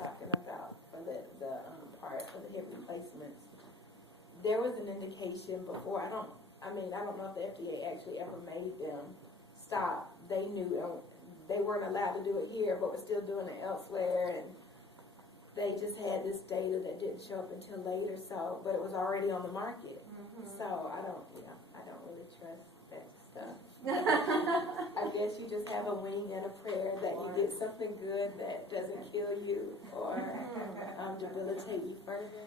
talking about for the part for the hip replacements, there was an indication before. I don't know if the FDA actually ever made them stop. They knew they weren't allowed to do it here, but were still doing it elsewhere, and they just had this data that didn't show up until later. So, but it was already on the market. So I don't really trust that stuff. I guess you just have a wing and a prayer that you did something good that doesn't kill you or debilitate you further.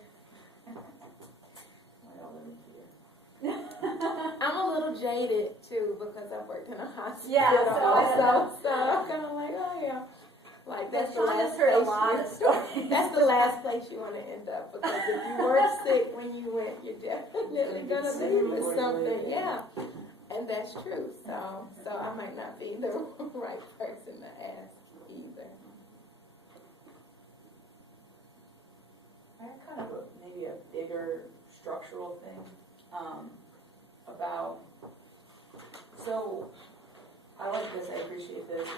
I'm a little jaded too because I've worked in a hospital. Yeah, so I'm kind of like, oh yeah. Like that's the last heard place a lot of stories. That's the last place you want to end up, because if you weren't sick when you went, you're definitely gonna leave with something. Yeah, and that's true. So I might not be the right person to ask either. I had kind of maybe a bigger structural thing about. So I like this. I appreciate this.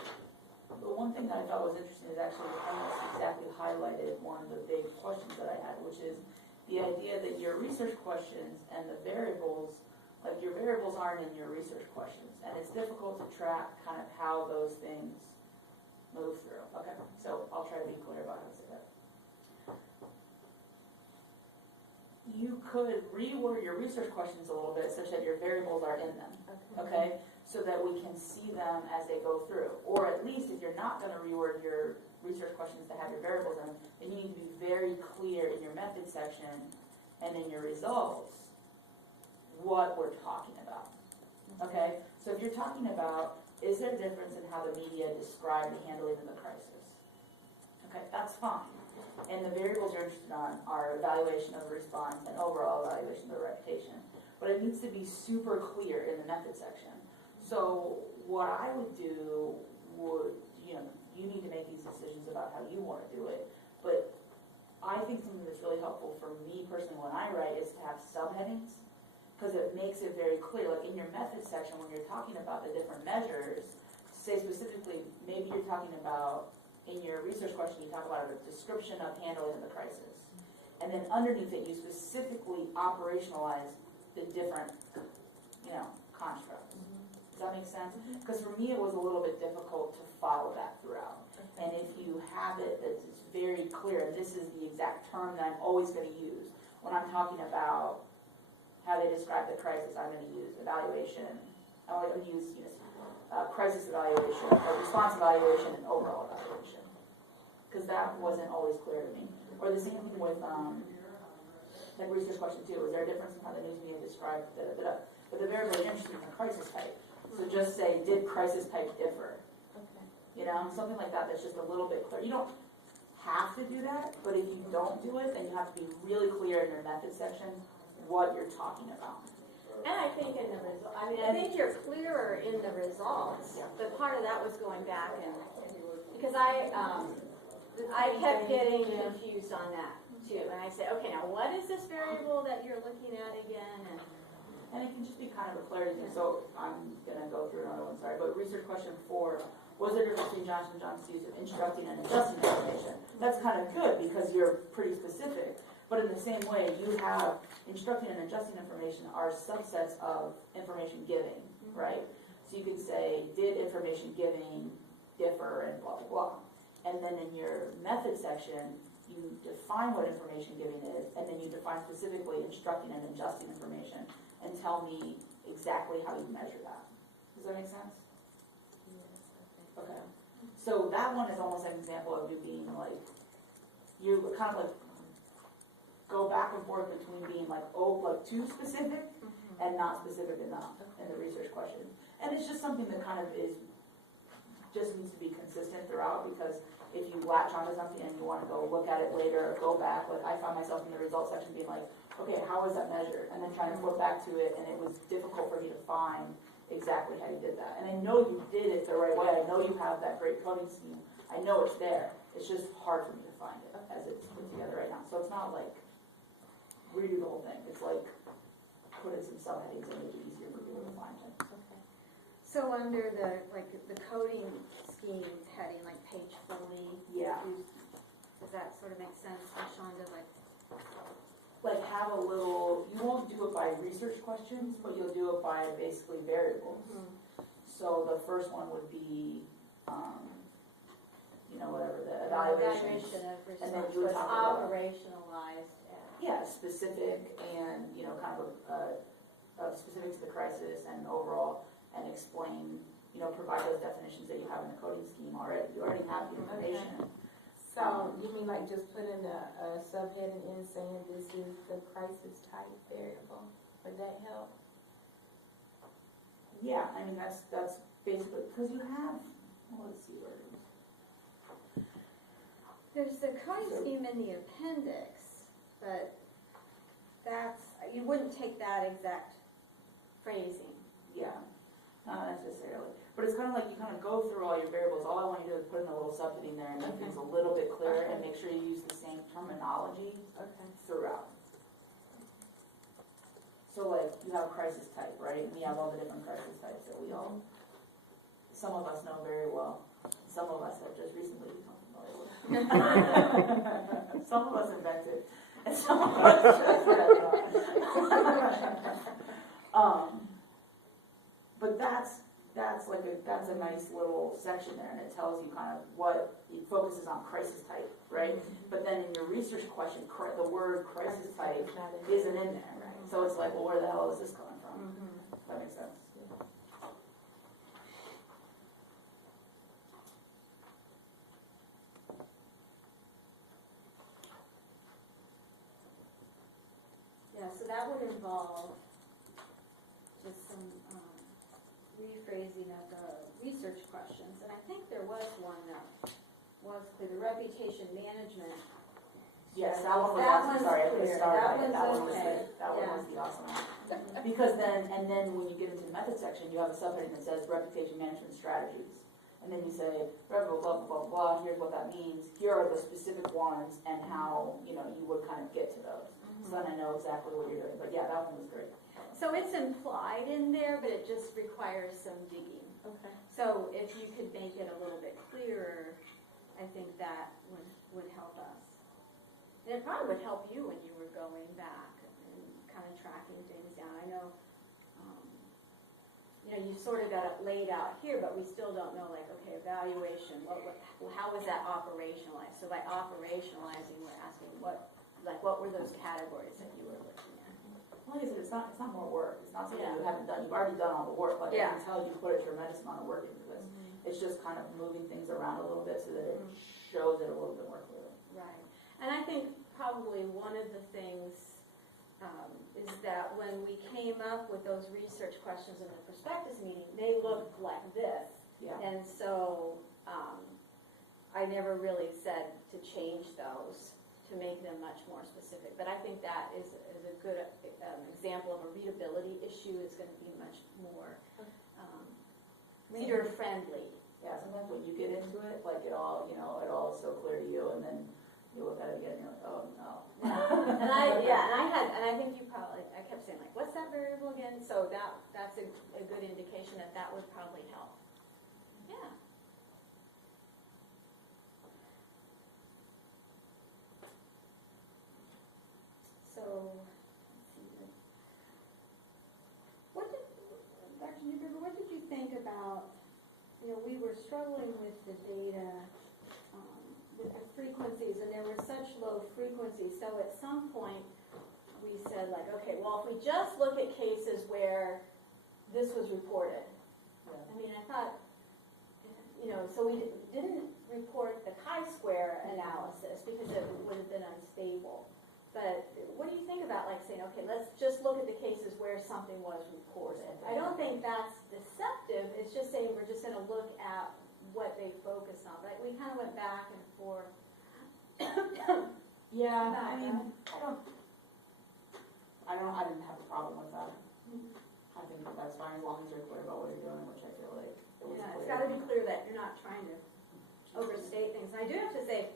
The one thing that I thought was interesting is actually almost exactly highlighted one of the big questions that I had, which is the idea that your research questions and the variables, like your variables aren't in your research questions, and it's difficult to track kind of how those things move through. Okay, so I'll try to be clear about how to say that. You could reword your research questions a little bit such that your variables are in them, okay? So that we can see them as they go through. Or at least if you're not going to reword your research questions to have your variables in them, then you need to be very clear in your method section and in your results what we're talking about, okay? So if you're talking about, is there a difference in how the media describe the handling of the crisis? Okay, that's fine. And the variables you're interested on are evaluation of the response and overall evaluation of the reputation. But it needs to be super clear in the method section. So what I would do would, you need to make these decisions about how you want to do it. But I think something that's really helpful for me personally when I write is to have subheadings, because it makes it very clear. Like in your method section, when you're talking about the different measures, say specifically, maybe you're talking about, in your research question, you talk about a description of handling the crisis. And then underneath it, you specifically operationalize the different, constructs. Does that make sense? Because for me, it was a little bit difficult to follow that throughout. And if you have it that it's very clear, this is the exact term that I'm always going to use. When I'm talking about how they describe the crisis, I'm going to use evaluation. I'm going to use crisis evaluation, or response evaluation, and overall evaluation. Because that wasn't always clear to me. Or the same thing with like research question 2. Is there a difference in how the news media described the But the variable you're interested in the crisis type. So just say, did crisis type differ? Okay. Something like that that's just a little bit clear. You don't have to do that, but if you don't do it, then you have to be really clear in your method section what you're talking about. And I think in the result, I think you're clearer in the results. Yeah. But part of that was going back and because I kept getting confused on that too, and I said, okay, now what is this variable that you're looking at again? And it can just be kind of a clarity thing. So I'm going to go through another one, sorry. But research question 4, was there a difference between Johnson & Johnson's use of instructing and adjusting information? That's kind of good because you're pretty specific. But in the same way, you have instructing and adjusting information are subsets of information giving, right? So you could say, did information giving differ and blah, blah, blah. And then in your method section, you define what information giving is, and then you define specifically instructing and adjusting information, and tell me exactly how you measure that. Does that make sense? Yes, I think. Okay. So that one is almost an example of you being like, you kind of like go back and forth between being like, too specific and not specific enough in the research question. And it's just something that kind of just needs to be consistent throughout, because if you latch onto something and you want to go look at it later or go back, like I found myself in the results section being like, okay, how was that measured? And then trying to flip back to it, and it was difficult for me to find exactly how you did that. And I know you did it the right way. I know you have that great coding scheme. I know it's there. It's just hard for me to find it as it's put together right now. So it's not like redo the whole thing. It's like put in some subheadings and make it easier for people to find it. Okay. So under the coding scheme heading, like page 40, yeah. Is that sort of make sense, Shonda? Like have a little, you won't do it by research questions, but you'll do it by basically variables. So the first one would be, whatever the evaluation. Evaluation of And then research you would was talk about- operationalized. Yeah, specific and, kind of specific to the crisis and overall, and explain, provide those definitions that you have in the coding scheme already. You already have the information. So you mean like just putting a subheading in saying this is the crisis type variable? Would that help? Yeah, I mean, that's basically, because you have, let's see where it is. There's the coding scheme in the appendix, but you wouldn't take that exact phrasing. Yeah, not necessarily. But it's kind of like you kind of go through all your variables. All I want you to do is put in a little subheading there and make things a little bit clearer and make sure you use the same terminology throughout. So like you have crisis type, right? We have all the different crisis types that we all, some of us know very well. Some of us have just recently become familiar with. Some of us invented, and some of us just read but that's a nice little section there, and it tells you kind of what it focuses on crisis type, right? But then in your research question, the word crisis type isn't in there. So it's like, well, where the hell is this coming from? That makes sense. Yeah, so that would involve just some rephrasing of the research questions. And I think there was one that was clear, the reputation management. Yes, that one was That awesome. one's Sorry, I clear. started. That one's That one was okay. good. That one Yeah. was the awesome one. Because then when you get into the method section, you have a subheading that says reputation management strategies. And then you say, blah, blah, blah, blah, blah, blah, here's what that means. Here are the specific ones and how, you would kind of get to those. So then I know exactly what you're doing. But yeah, that one was great. So it's implied in there, but it just requires some digging. Okay. So if you could make it a little bit clearer, I think that would help us. And it probably would help you when you were going back and kind of tracking things down. I know, you sort of got it laid out here, but we still don't know, like, okay, evaluation, how was that operationalized? So by operationalizing, we're asking what were those categories that you were looking at? Well, like I said, it's not more work. It's not something you haven't done. You've already done all the work. Like I can tell you put a tremendous amount of work into this. It's just kind of moving things around a little bit so that it shows it a little bit more clearly. Right. And I think probably one of the things is that when we came up with those research questions in the prospectus meeting, they looked like this. Yeah. And so I never really said to change those to make them much more specific. But I think that is a good example of a readability issue. It's going to be much more reader-friendly. Yeah, sometimes when you get into it, like it all is so clear to you, and then you look at it again and you're like, oh no. And I think you probably, I kept saying like, what's that variable again? So that's a good indication that would probably help. Yeah. So, Dr. Newberger, what did you think about, we were struggling with the data, with the frequencies, and there were such low frequencies, so at some point we said like, okay, well, if we just look at cases where this was reported, I mean, I thought, so we didn't report the chi-square analysis because it would have been unstable. But what do you think about like saying, okay, let's just look at the cases where something was reported? I don't think that's deceptive. It's just saying we're just going to look at what they focus on. Like we kind of went back and forth. Yeah, I mean, I didn't have a problem with that. I think that's fine as long as you're clear about what you're doing, which I feel like it was clear. It's got to be clear that you're not trying to overstate things. And I do have to say,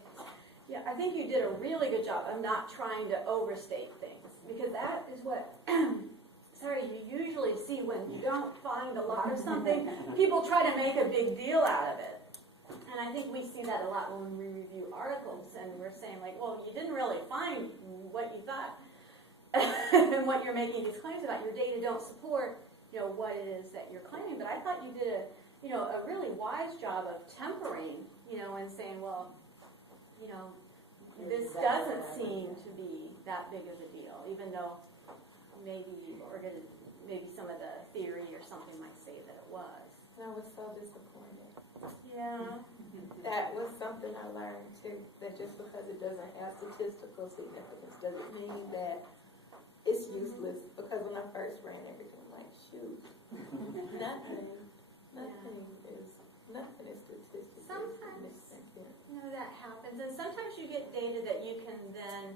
yeah, I think you did a really good job of not trying to overstate things, because that is what, you usually see when you don't find a lot of something, people try to make a big deal out of it. And I think we see that a lot when we review article results, and we're saying like, well, you didn't really find what you thought, and what you're making these claims about. Your data don't support, what it is that you're claiming. But I thought you did a really wise job of tempering, and saying, well, this doesn't seem to be that big of a deal, even though maybe some of the theory or something might say that it was. And I was so disappointed. Yeah. That was something I learned too, that just because it doesn't have statistical significance doesn't mean that it's useless. Because when I first ran everything, I'm like, shoot, nothing is statistically Sometimes, significant. that happens. And sometimes you get data that you can then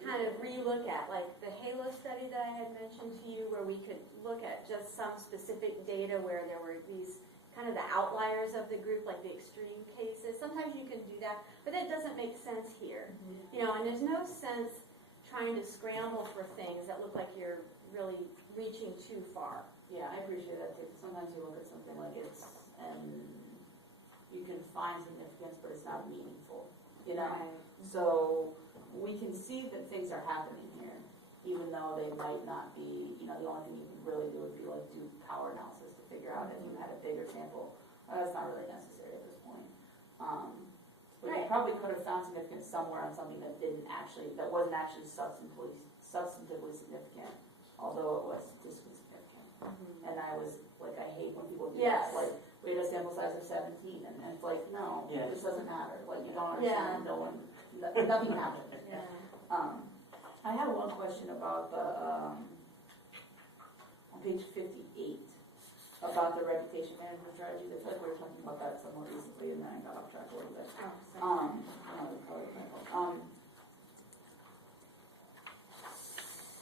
kind of relook at, like the HALO study that I had mentioned to you, where we could look at just some specific data where there were these kind of the outliers of the group, like the extreme cases. Sometimes you can do that, but that doesn't make sense here. And there's no sense trying to scramble for things that look like you're really reaching too far. Yeah, I appreciate that too. Sometimes you look at something like and you can find significance, but it's not meaningful, Right. So we can see that things are happening here, even though they might not be, the only thing you can really do would be like do power analysis to figure out if you had a bigger sample. That's not really necessary at this point. But you probably could have found significance somewhere on something that wasn't actually substantively significant, although it was statistically significant. And I was like, I hate when people do that. Like, we had a sample size of 17, and it's like, no, this doesn't matter. Like, you don't understand. Nothing happened. I have one question about the on page 58 about the reputation management strategies. I feel like we were talking about that somewhat recently, and then I got off track a little bit.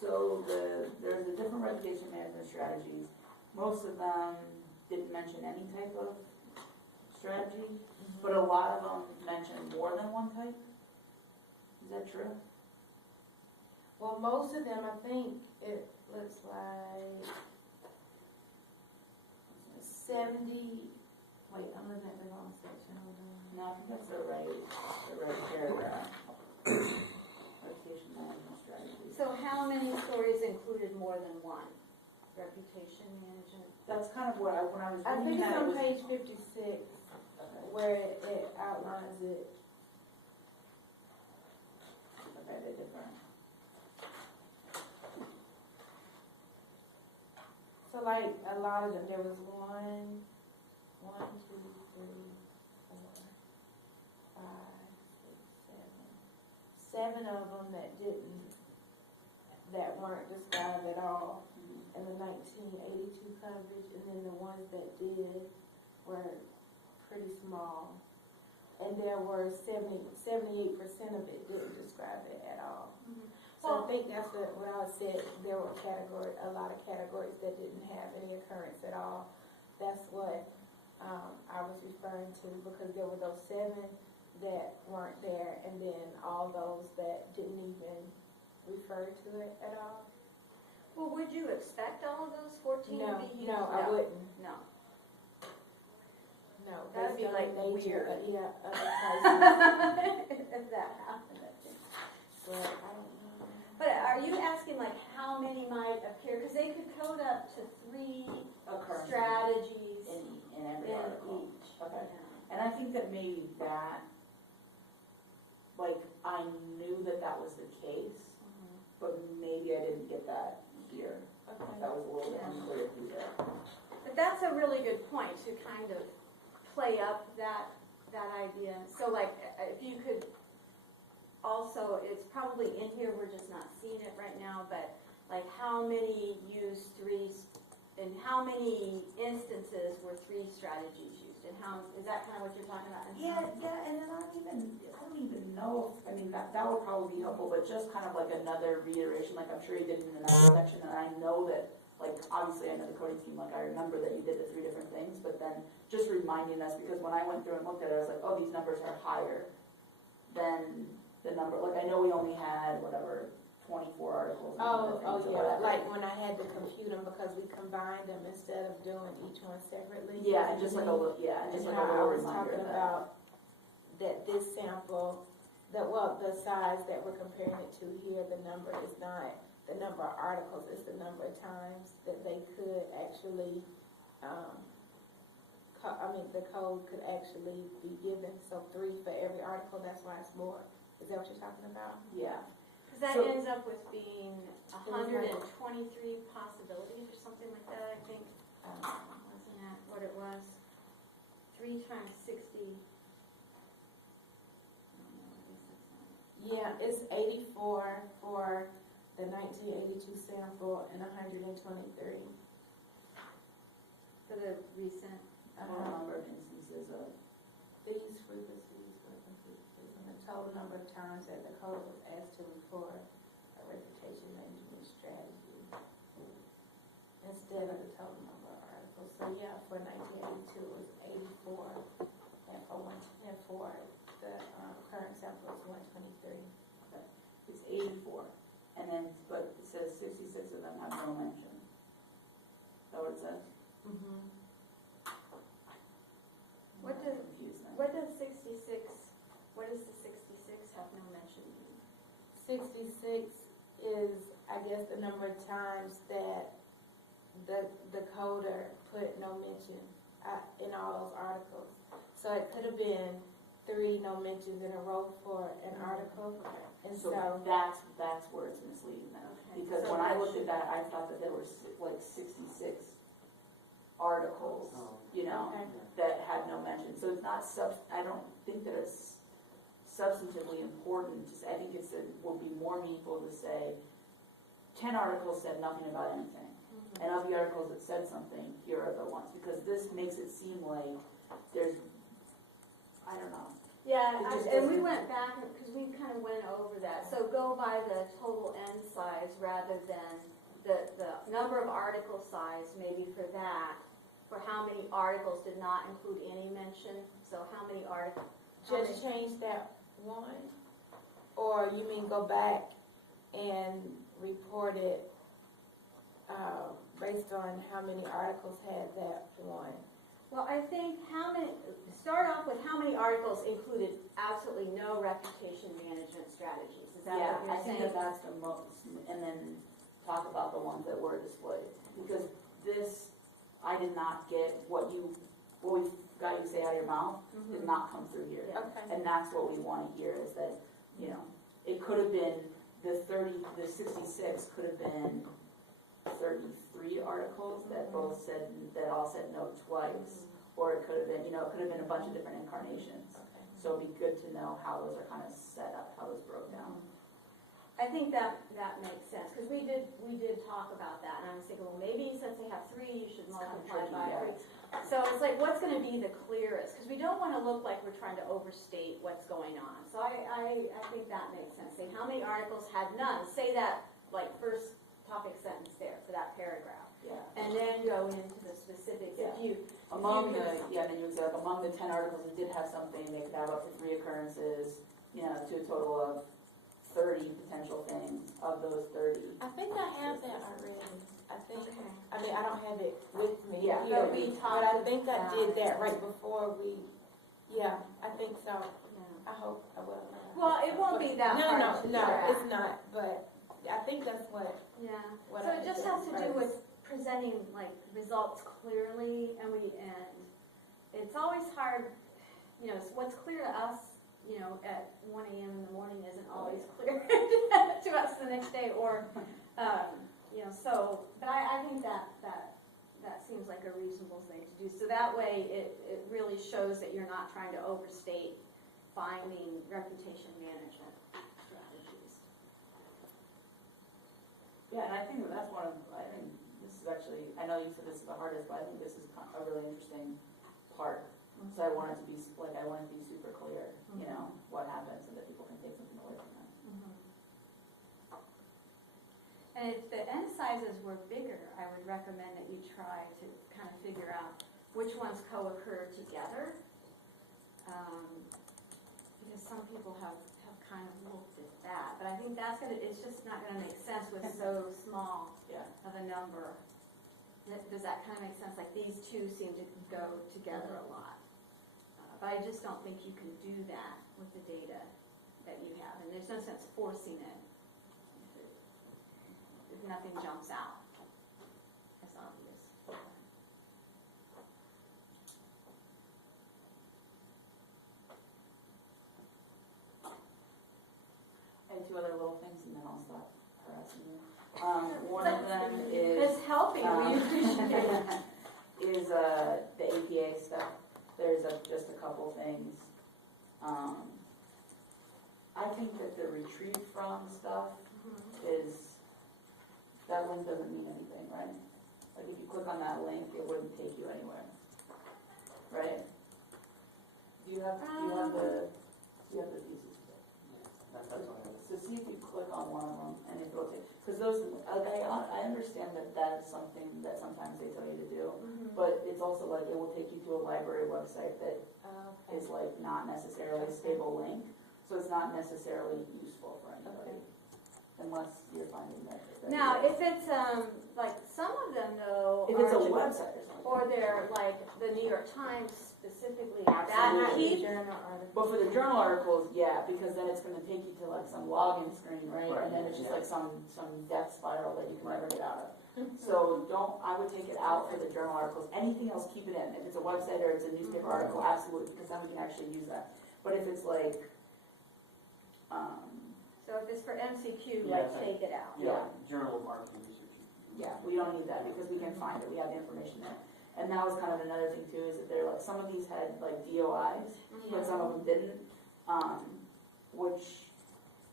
So there's the different reputation management strategies. Most of them didn't mention any type of strategy, but a lot of them mention more than one type. Is that true? Well, most of them, I think it looks like 70. Wait, I'm looking at the wrong section. Hold on. No, I think that's the right paragraph. Reputation management strategy. So how many stories included more than one? Reputation management? That's kind of what when I was I reading think it's that, on it was, page 56 where it outlines it. okay, they're different. So like a lot of them, there was 1, 2, 3, 4, 5, 6, 7. 7 of them that weren't described at all in the 1982 coverage, and then the ones that did were pretty small. And there were 78% of it didn't describe it at all. So I think that's what I said. There were a lot of categories that didn't have any occurrence at all. That's what I was referring to, because there were those 7 that weren't there, and then all those that didn't even refer to it at all. Well, would you expect all of those 14 to be used? No, I wouldn't. No. No, That'd be like weird. Yeah, other places. If that happened, I think. But I don't know. But are you asking like how many might appear? Because they could code up to 3 Occurrences strategies in every article. each. Okay. Yeah. And I think that maybe that, like, I knew that was the case, but maybe I didn't get that here. Okay. That was a little bit unclear to me there. But that's a really good point to kind of play up that idea. So like if you could also, it's probably in here, we're just not seeing it right now, but like how many use 3, in how many instances were 3 strategies used, and how, is that kind of what you're talking about? Yeah, and then I don't even know. I mean, that would probably be helpful, but just kind of like another reiteration, like I'm sure you did in another section, and I know that, like, obviously I know the coding scheme, like I remember that you did the 3 different things, but then just reminding us, because when I went through and looked at it, I was like, oh, these numbers are higher than the number, like I know we only had, 24 articles. Oh yeah, whatever. like when I had to compute them because we combined them instead of doing each one separately. Yeah, and just like a little, yeah, and just like a I little was reminder talking of that. about this sample, the size that we're comparing it to here, the number is not the number of articles, it's the number of times that they could actually, the code could actually be given, so 3 for every article, that's why it's more. Is that what you're talking about? Yeah. Because that So- ends up with being 123 possibilities or something like that, I think. Wasn't that what it was? 3 times 60. Yeah, it's 84 for the 1982 sample and 123. For the recent. Total number of instances of. These frequencies and the total number of times that the code was asked to record a reputation management strategy instead of the total number of articles. So yeah, for 1982 it was 84, and for the current sample is 123. It's 84, and then, but it says 66 of them have no mention. Is that what it says? Mm-hmm. What does the 66 have no mention mean? 66 is, I guess, the number of times that the coder put no mention in all those articles. So it could have been 3 no mentions in a row for an article, and So so that's where it's misleading then. Okay. Because So when I that looked at should- that, I thought that there were like 66 articles, you know, Okay. that had no mention. So it's not I don't think that it's substantively important. I think it will be more meaningful to say 10 articles said nothing about anything. And of the articles that said something, here are the ones. Because this makes it seem like there's, I don't know. Yeah, It just and we doesn't- went back, because we kind of went over that. So go by the total N size rather than the number of article size, maybe for that, for how many articles did not include any mention. So how many articles? just change that one, or you mean go back and report it based on how many articles had that one? Well, I think start off with how many articles included absolutely no reputation management strategies. Is that Yeah, what you're I think saying? that's the most, and then talk about the ones that were displayed. Because this, I did not get what we got you to say out of your mouth, did not come through here. Yeah. Okay. And that's what we want to hear, is that, you know, it could have been the 66 could have been 33 articles that both said, that all said no twice. Or it could have been, you know, it could have been a bunch of different incarnations. Okay. So it'd be good to know how those are kind of set up, how those broke down. I think that makes sense, because we did talk about that, and I was thinking, well, maybe since they have 3, you should It's kind of multiply by tricky, 3. So it's like, what's gonna be the clearest? Because we don't wanna look like we're trying to overstate what's going on. So I think that makes sense. Say, how many articles had none? Say that, like, first topic sentence there for that paragraph. Yeah. And then go into the specifics. Yeah. If you Among could- then you would say, like, among the 10 articles that did have something, they could have up to 3 occurrences, you know, to a total of 30 potential things. Of those 30, I think I have that already. I think, Okay. I mean, I don't have it with me. Yeah. here, But we but talked I think I about did that it. right before we, yeah, I think so. Yeah. I hope I will. Well, it won't be that hard No, to no, figure out. it's not, but I think that's what Yeah, What so I it just did has to do first. with presenting like results clearly, and it's always hard, you know, what's clear to us, you know, at 1 a.m. in the morning isn't always clear to us the next day, or, you know, so, but I think that seems like a reasonable thing to do. So that way, it really shows that you're not trying to overstate finding reputation management strategies. Yeah, and I think that's I think this is actually, I know you said this is the hardest, but I think this is a really interesting part. So I want it to be, I want it to be super clear, you know, what happens, so that people can take something away from that. And if the N sizes were bigger, I would recommend that you try to kind of figure out which ones co-occur together. Because some people have kind of looked at that, but I think it's just not gonna make sense with so small of a number. Does that kind of make sense? Like these two seem to go together a lot. But I just don't think you can do that with the data that you have, and there's no sense forcing it if nothing jumps out as obvious. I have two other little things and then I'll stop harassing you. One of them It's is, helping, we appreciate it. is the APA stuff. There's just a couple things. I think that the retrieve from stuff is, that link doesn't mean anything, right? Like if you click on that link, it wouldn't take you anywhere, right? Do you have the pieces? That's what I was. So see if you click on one of them and if it'll take, because those, I understand that that is something that sometimes they tell you to do, but it's also like it will take you to a library website that is like not necessarily a stable link, so it's not necessarily useful for anybody, unless you're finding that. Now, if it's, like, some of them though. If it's a are- website or something. Or they're like the New York Times specifically, Absolutely. that But for the journal articles, yeah, because then it's gonna take you to like some login screen, right? Right, And then it's just yeah. like some death spiral that you can never get out of. So I would take it out for the journal articles. Anything else, keep it in. If it's a website or it's a newspaper article, absolutely, because then we can actually use that. But if it's like, So if it's for MCQ, Yeah, like, it's take it out. Yeah, journal of marketing research. yeah, we don't need that because we can find it. We have the information there. And that was kind of another thing too, is that they're like, some of these had like DOIs, but some of them didn't, which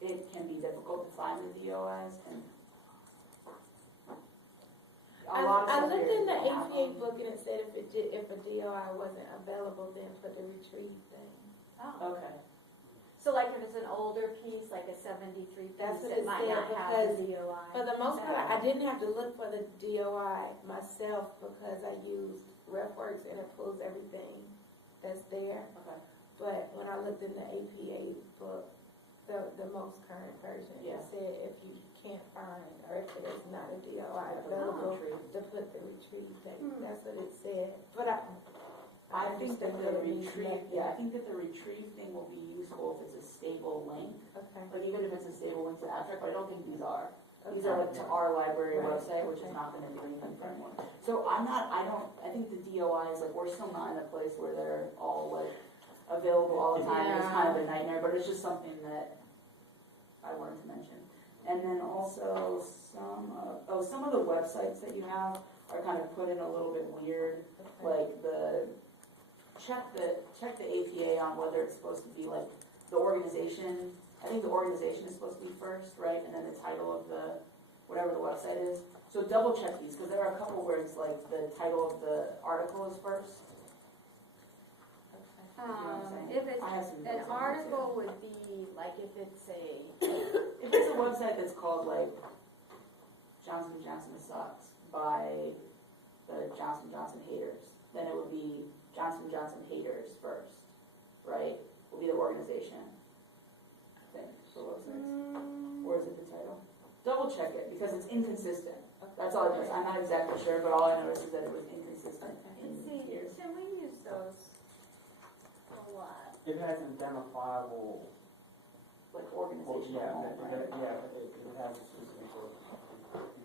it can be difficult to find the DOIs and a lot of I stuff looked here in the doesn't have APA them. book and it said if a DOI wasn't available, then put the retrieve thing. Oh. Okay, So like if it's an older piece, like a 73 That's piece, what it it might said, not have the because DOI. For the most part, I didn't have to look for the DOI myself because I used RefWorks and it pulls everything that's there. okay, But when I looked in the APA book, the most current version, Yeah. it said if you can't find or if there's not a DOI Oh. available, to put the retrieve thing. That's what it said. But I think that the understand it means retrieve, nothing. yeah, I think that the retrieve thing will be useful if it's a stable link, Okay. like even if it's a stable link to the abstract, but I don't think these are. These Okay. are like to our library Right. website, which is not gonna do anything for anyone. So I think the DOIs, like, we're still not in a place where they're all like available all the time, it's kind of a nightmare, but it's just something that I wanted to mention. And then also some of the websites that you have are kind of put in a little bit weird, like check the APA on whether it's supposed to be like the organization. I think the organization is supposed to be first, right? And then the title of the, whatever the website is. So double check these, because there are a couple where it's like the title of the article is first. You know what I'm saying? If it's, I have some an notes on that, too. article would be like if it's a, If it's a website that's called like Johnson & Johnson sucks by the Johnson & Johnson haters, then it would be Johnson & Johnson haters first, right? Will be the organization thing for websites. Or is it the title? Double check it because it's inconsistent. That's all I noticed. I'm not exactly sure, but all I noticed is that it was inconsistent in see, here. Tim, we use those a lot. It has identifiable, Like well, organizational yeah, home, right? it has a specific word.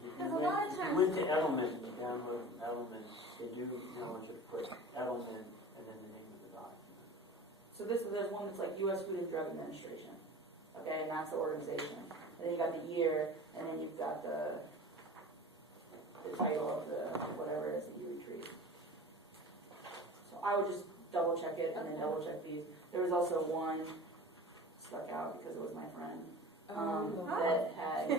Because a lot of times- You went to Edelman, you download Edelman, they do, want you to put Edelman and then the name of the document. So there's one that's like U.S. Food and Drug Administration, okay, and that's the organization. And then you got the year, and then you've got the title of the whatever it is that you retrieve. So I would just double check it and then double check these. There was also one stuck out because it was my friend that had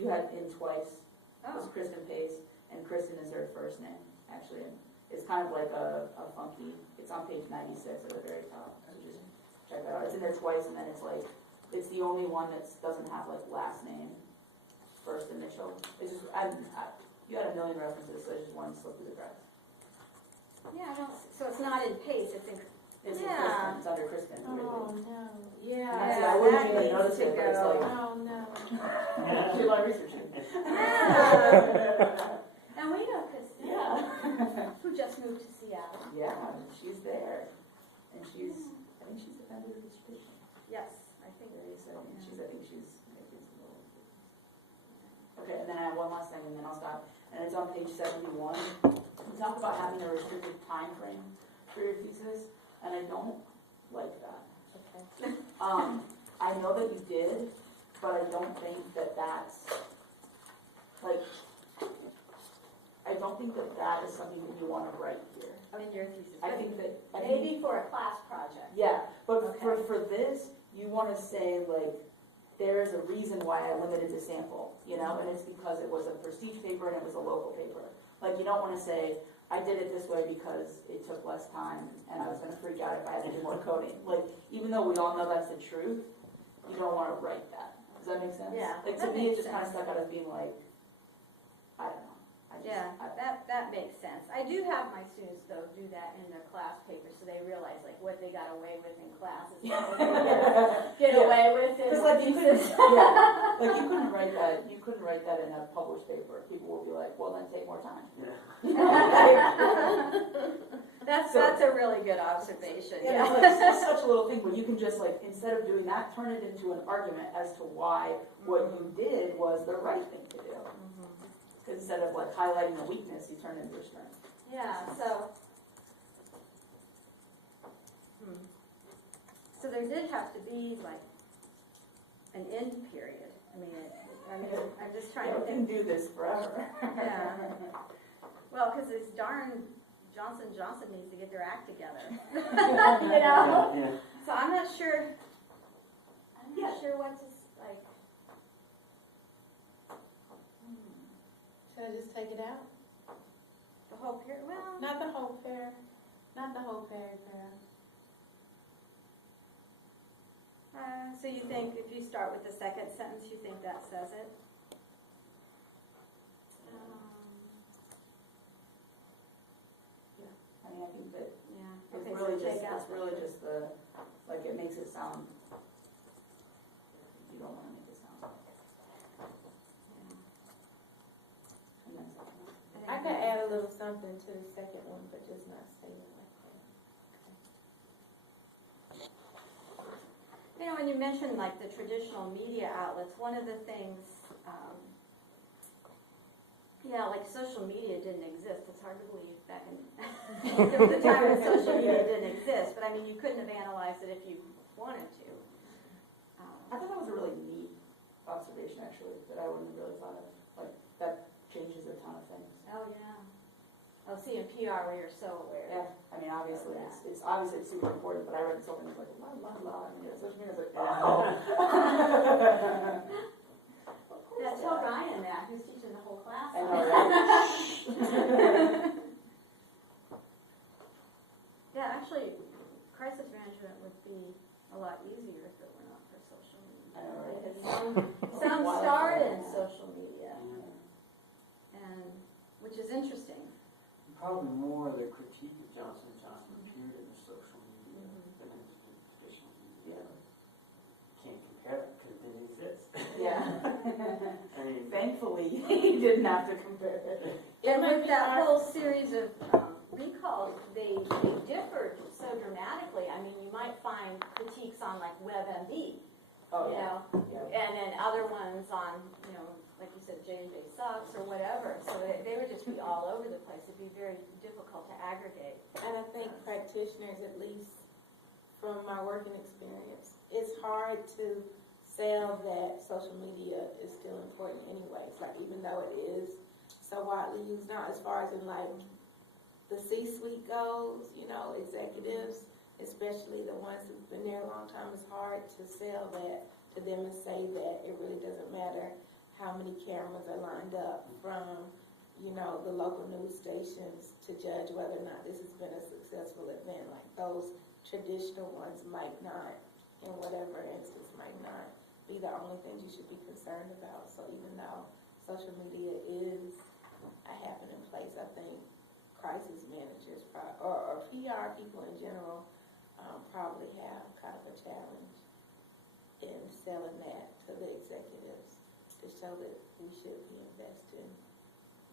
you had in twice. It was Kristen Pace, and Kristen is her first name actually. It's kind of like a funky. It's on page 96 at the very top. So just check that out. It's in there twice, and then it's like it's the only one that doesn't have like last name, first initial. It's just you had a million references, so I just wanted to slip through the cracks. Yeah, I don't, so it's not in Pace, it's in, It's in Yeah. Kristen. It's under Kristen. Oh, weirdly. no. And Yeah. I said, I wouldn't that even needs notice to it, but it's go. like Oh, no. do a lot of research. yeah. And we know Christine, Yeah. who just moved to Seattle. Yeah, she's there, and she's. I think she's a candidate this year. Yes, I think so. I think she's making some little. Okay, and then I have one last thing, and then I'll stop. And it's on page 71. We talk about having a restricted time frame for your pieces, and I don't like that. Okay. I know that you did, but I don't think that that's, like, I don't think that that is something that you want to write here. In your thesis. I think that, Maybe for a class project. yeah, but Okay. for this, you want to say, like, there's a reason why I limited the sample, you know, and it's because it was a prestige paper and it was a local paper. Like, you don't want to say, I did it this way because it took less time and I was going to freak out if I had to do more coding. Like, even though we all know that's the truth, you don't want to write that. Does that make sense? Yeah, Like, to that me, it makes just kind of sense. stuck out as being like, I don't know. That makes sense. I do have my students, though, do that in their class papers, so they realize, like, what they got away with in class is what they get away with in Because, like, you couldn't, thesis. yeah, like, you couldn't write that in a published paper. People will be like, well, then take more time. That's a really good observation. Yeah, Yeah. it's like, it's such a little thing where you can just, like, instead of doing that, turn it into an argument as to why what you did was the right thing to do. Instead of, like, highlighting a weakness, you turn it into a strength. Yeah, so. So there did have to be, like, an end period. I mean, I'm just trying Yeah, to we think. can do this forever. Yeah. Well, because this darn Johnson needs to get their act together. You know? Yeah. So I'm not sure what to, like. Should I just take it out? The whole period, well. Not the whole paragraph. So you think if you start with the second sentence, you think that says it? I mean, I think that Yeah. it's Okay, really so just, take out it's really just the, like, it makes it sound, you don't want to make it sound. And then second. I could add a little something to the second one, but just not say it like that. You know, when you mentioned like the traditional media outlets, one of the things, like social media didn't exist. It's hard to believe back in there was a time when social media didn't exist, but I mean, you couldn't have analyzed it if you wanted to. I thought that was a really neat observation, actually, that I wouldn't have really thought of. Like, that changes a ton of things. Oh yeah. Oh, see, in PR we are so aware. Yeah, I mean, obviously, it's obviously it's super important, but I read something that's like, la, la, la, and social media is like, oh. Yeah, tell Ryan that, who's teaching the whole class. I know, right? Yeah, actually, crisis management would be a lot easier if it were not for social media. I know, right? Because some Why? start in social media, Yeah. and which is interesting. Probably more of the critique of Johnson & Johnson appeared in the social media than in the traditional media. Can't compare it because it didn't exist. Yeah. I mean, Thankfully, he didn't have to compare it. And with that whole series of recalls, they differed so dramatically. I mean, you might find critiques on like WebMD, Oh, you yeah. know, Yeah. and then other ones on, you know, like you said, J&J sucks or whatever. So they would just be all over the place. It'd be very difficult to aggregate. And I think practitioners, at least from my working experience, it's hard to sell that social media is still important anyways. Like, even though it is so widely used now, as far as in like the C-suite goes, you know, executives, especially the ones who've been there a long time, it's hard to sell that to them and say that it really doesn't matter how many cameras are lined up from, you know, the local news stations to judge whether or not this has been a successful event. Like, those traditional ones might not, in whatever instance, might not be the only things you should be concerned about. So even though social media is a happening place, I think crisis managers or PR people in general probably have kind of a challenge in selling that to the executives to show that we should be investing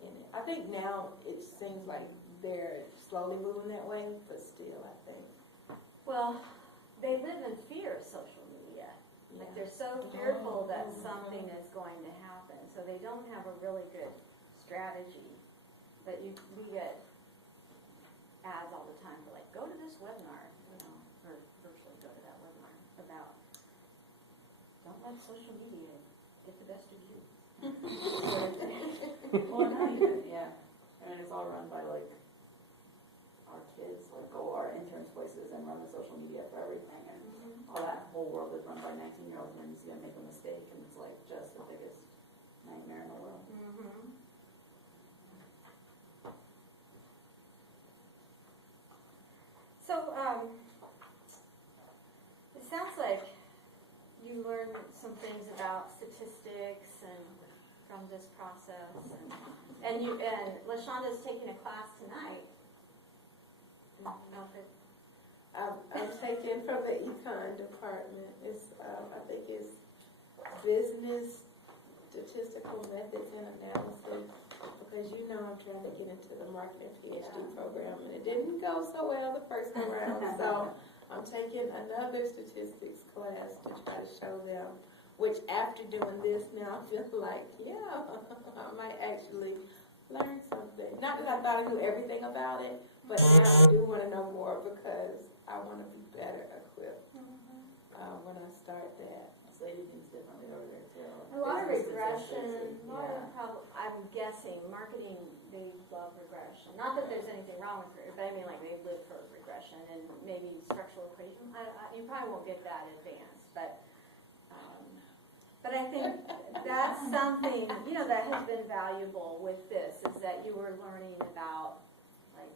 in it. I think now it seems like they're slowly moving that way, but still, I think. Well, they live in fear of social media. Like they're so fearful that something is going to happen, so they don't have a really good strategy. But we get ads all the time for like, go to this webinar, or virtually go to that webinar about don't let social media get the best of you. Well, not even, yeah. I mean, it's all run by like our kids, like go our interns' places and run the social media for everything, and all that whole world is run by 19-year-olds, and you see them make a mistake, and it's like just the biggest nightmare in the world. Mm-hmm. So, it sounds like you learned some things about statistics and from this process, and LaShonda's taking a class tonight. I'm taking from the econ department. It's I think it's business statistical methods and analysis, because I'm trying to get into the marketing PhD program, and it didn't go so well the first go round. So I'm taking another statistics class to try to show them. Which after doing this now, I feel like I might actually learn something. Not that I thought I knew everything about it, but now I do want to know more because I want to be better equipped when I start that. So you things differently over there too. A lot of Business regression, statistics, a lot of I'm guessing, marketing, they love regression. Not that there's anything wrong with it, but I mean like they live for regression, and maybe structural equation. You probably won't get that advanced, but I think that's something, that has been valuable with this, is that you were learning about, like,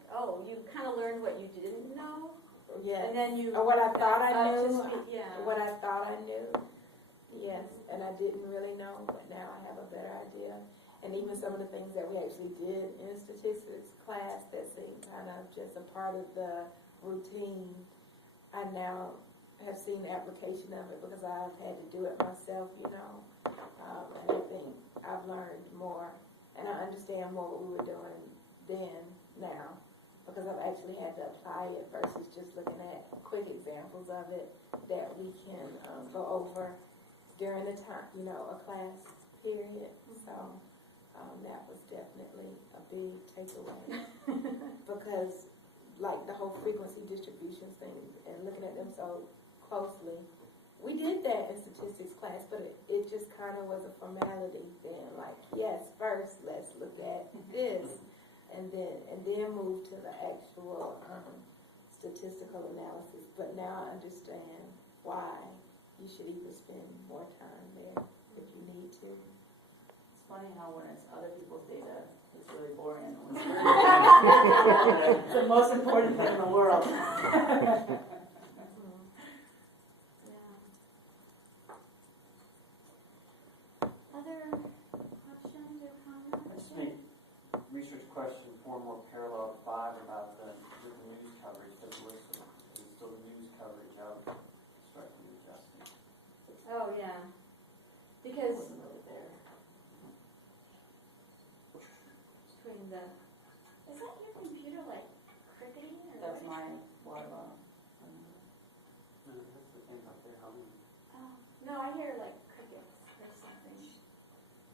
you kind of learned what you didn't know. Yes. And then you. Or what I thought I up to knew. speed, yeah. What I thought I knew. Yes, and I didn't really know, but now I have a better idea. And even some of the things that we actually did in statistics class that seemed kind of just a part of the routine, I now have seen the application of it because I've had to do it myself, and I think I've learned more, and I understand more what we were doing then, now, because I've actually had to apply it versus just looking at quick examples of it that we can go over during the time, a class period. So that was definitely a big takeaway because like the whole frequency distributions thing and looking at them so closely, we did that in statistics class, but it just kind of was a formality then, like, yes, first let's look at this and then move to the actual statistical analysis. But now I understand why you should even spend more time there if you need to. It's funny how when it's other people's data, it's really boring. And when it's the most important thing in the world. Other questions or comments? Let's make research question 4 more parallel to 5 about the news coverage that's listed. It's still news coverage of instructing and adjusting. Oh, yeah. Because Wasn't really there. between the, is that your computer like cricketing or? That's what? my water. No, that's the thing up there. How many? Oh, no, I hear like crickets or something.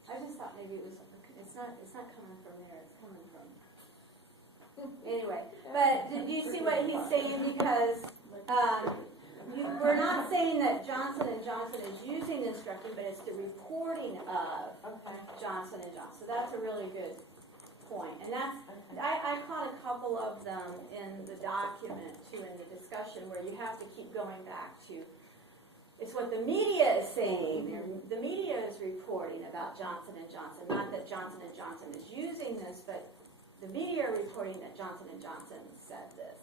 I just thought maybe it was, it's not coming from there, it's coming from. Anyway, but did you see what he's saying? Because we're not saying that Johnson & Johnson is using instructing, but it's the reporting of Johnson & Johnson. So that's a really good point. And that's, I caught a couple of them in the document too, in the discussion, where you have to keep going back to, it's what the media is saying. The media is reporting about Johnson & Johnson, not that Johnson & Johnson is using this, but the media are reporting that Johnson & Johnson said this.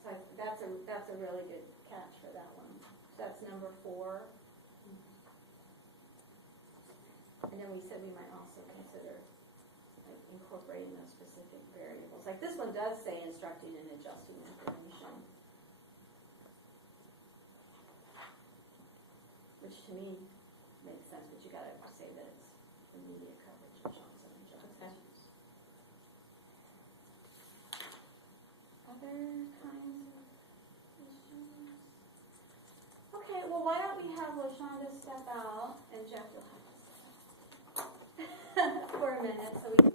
So that's a really good catch for that one. So that's number 4. And then we said we might also consider like incorporating those specific variables. Like this one does say instructing and adjusting information, which to me makes sense, but you gotta say that it's the media coverage of Johnson & Johnson. Other kinds of issues? well, why don't we have Shonda step out, and Jeff, you'll have to step out for a minute, so we